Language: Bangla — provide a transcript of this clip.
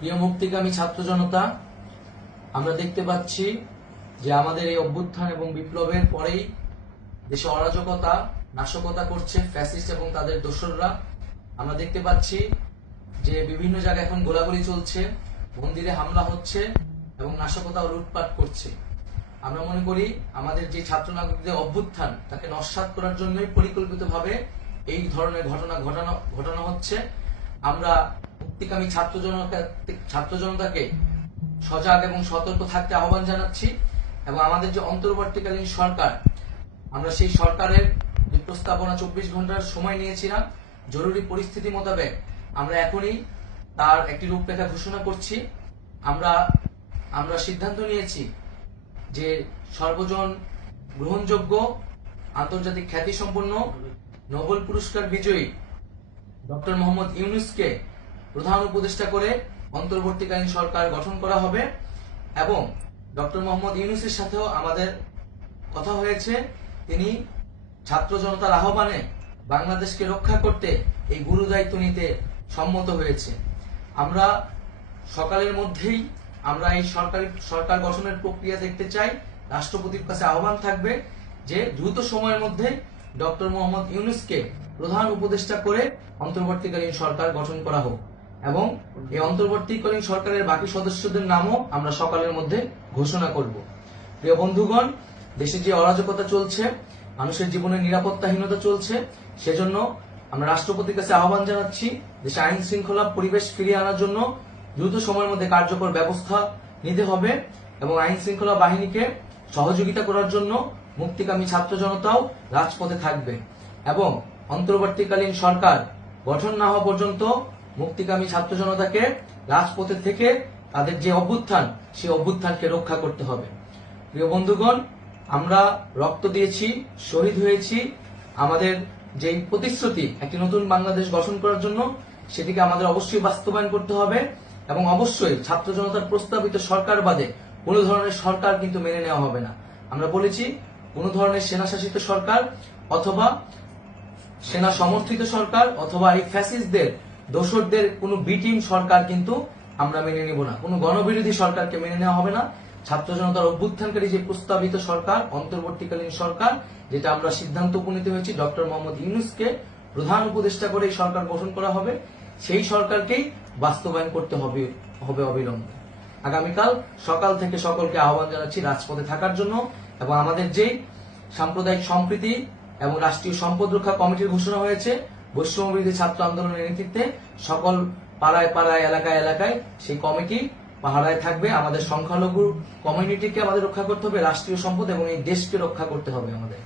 প্রিয় মুক্তিকামী ছাত্র জনতা, আমরা দেখতে পাচ্ছি যে আমাদের এই অভ্যুত্থান এবং বিপ্লবের পরেই দেশে অরাজকতা নাশকতা করছে ফ্যাসিস্ট এবং তাদের দোসররা। আমরা দেখতে পাচ্ছি যে বিভিন্ন জায়গায় এখন গোলাগুলি চলছে, মন্দিরে হামলা হচ্ছে এবং নাশকতা ও লুটপাট করছে। আমরা মনে করি আমাদের যে ছাত্র নাগরিকদের অভ্যুত্থান তাকে নস্যাৎ করার জন্যই পরিকল্পিতভাবে এই ধরনের ঘটনা ঘটানো হচ্ছে। আমরা মুক্তিকামী ছাত্র জনতাকে সজাগ এবং সতর্ক থাকতে আহ্বান জানাচ্ছি এবং আমাদের যে অন্তর্বর্তীকালীন সরকার, আমরা সেই সরকারের যে প্রস্তাবনা 24 ঘন্টার সময় নিয়েছিলাম, জরুরি পরিস্থিতি মোতাবেক আমরা এখনই তার একটি রূপরেখা ঘোষণা করছি। আমরা সিদ্ধান্ত নিয়েছি যে সর্বজন গ্রহণযোগ্য আন্তর্জাতিক খ্যাতিসম্পন্ন নোবেল পুরস্কার বিজয়ী ডক্টর মোহাম্মদ ইউনূসকে প্রধান উপদেষ্টা করে অন্তর্বর্তীকালীন সরকার গঠন করা হবে এবং ডক্টর মোহাম্মদ ইউনূসের সাথেও আমাদের কথা হয়েছে। তিনি ছাত্র জনতার আহ্বানে বাংলাদেশকে রক্ষা করতে এই গুরু দায়িত্ব নিতে সম্মত হয়েছে। আমরা সকালের মধ্যেই আমরা এই সরকার গঠনের প্রক্রিয়া দেখতে চাই। রাষ্ট্রপতির কাছে আহ্বান থাকবে যে দ্রুত সময়ের মধ্যে ডক্টর মোহাম্মদ ইউনূসকে প্রধান উপদেষ্টা করে অন্তর্বর্তীকালীন সরকার গঠন করা হোক এবং এই অন্তর্বর্তীকালীন সরকারের বাকি সদস্যদের নামও আমরা সকালের মধ্যে ঘোষণা করব। প্রিয় বন্ধুগণ, দেশে যে অরাজকতা চলছে, মানুষের জীবনের নিরাপত্তাহীনতা চলছে, সেজন্য আমরা রাষ্ট্রপতির কাছে আহ্বান জানাচ্ছি দেশে আইন শৃঙ্খলা পরিবেশ ফিরিয়ে আনার জন্য দ্রুত সময়ের মধ্যে কার্যকর ব্যবস্থা নিতে হবে এবং আইন শৃঙ্খলা বাহিনীকে সহযোগিতা করার জন্য মুক্তিকামী ছাত্র জনতাও রাজপথে থাকবে এবং অন্তর্বর্তীকালীন সরকার গঠন না হওয়া পর্যন্ত মুক্তিকামী ছাত্র জনতাকে রাজপথে থেকে তাদের যে অভ্যুত্থান, সেই অভ্যুত্থানকে রক্ষা করতে হবে। প্রিয় বন্ধুগণ, আমরা রক্ত দিয়েছি, শহীদ হয়েছি। আমাদের যে প্রতিশ্রুতি একটি নতুন বাংলাদেশ গঠন করার জন্য, সেটিকে আমাদের অবশ্যই বাস্তবায়ন করতে হবে এবং অবশ্যই ছাত্র জনতার প্রস্তাবিত সরকার বাদে কোন ধরনের সরকার কিন্তু মেনে নেওয়া হবে না। আমরা বলেছি কোন ধরনের সেনা শাসিত সরকার অথবা সেনা সমর্থিত সরকার অথবা এই ফ্যাসিস্টদের দোসরদের কোন বি টিম সরকার কিন্তু আমরা মেনে নিব না। কোন গণবিরোধী সরকারকে মেনে নেওয়া হবে না। ছাত্র জনতার অভ্যুত্থানকারী যে প্রস্তাবিত সরকার, অন্তর্বর্তীকালীন সরকার, যেটা আমরা সিদ্ধান্ত উপনীত হয়েছি ডক্টর মোহাম্মদ ইউনূসকে প্রধান উপদেষ্টা করে এই সরকার গঠন করা হবে, সেই সরকারকেই বাস্তবায়ন করতে হবে অবিলম্বে। আগামীকাল সকাল থেকে সকলকে আহ্বান জানাচ্ছি রাজপথে থাকার জন্য এবং আমাদের যে সাম্প্রদায়িক সম্প্রীতি এবং রাষ্ট্রীয় সম্পদ রক্ষা কমিটির ঘোষণা হয়েছে বৈষম্যবিরোধী ছাত্র আন্দোলনের নেতৃত্বে, সকল পাড়ায় পাড়ায় এলাকায় এলাকায় সেই কমিটি পাহারায় থাকবে। আমাদের সংখ্যালঘু কমিউনিটিকে আমাদের রক্ষা করতে হবে, রাষ্ট্রীয় সম্পদ এবং এই দেশকে রক্ষা করতে হবে আমাদের।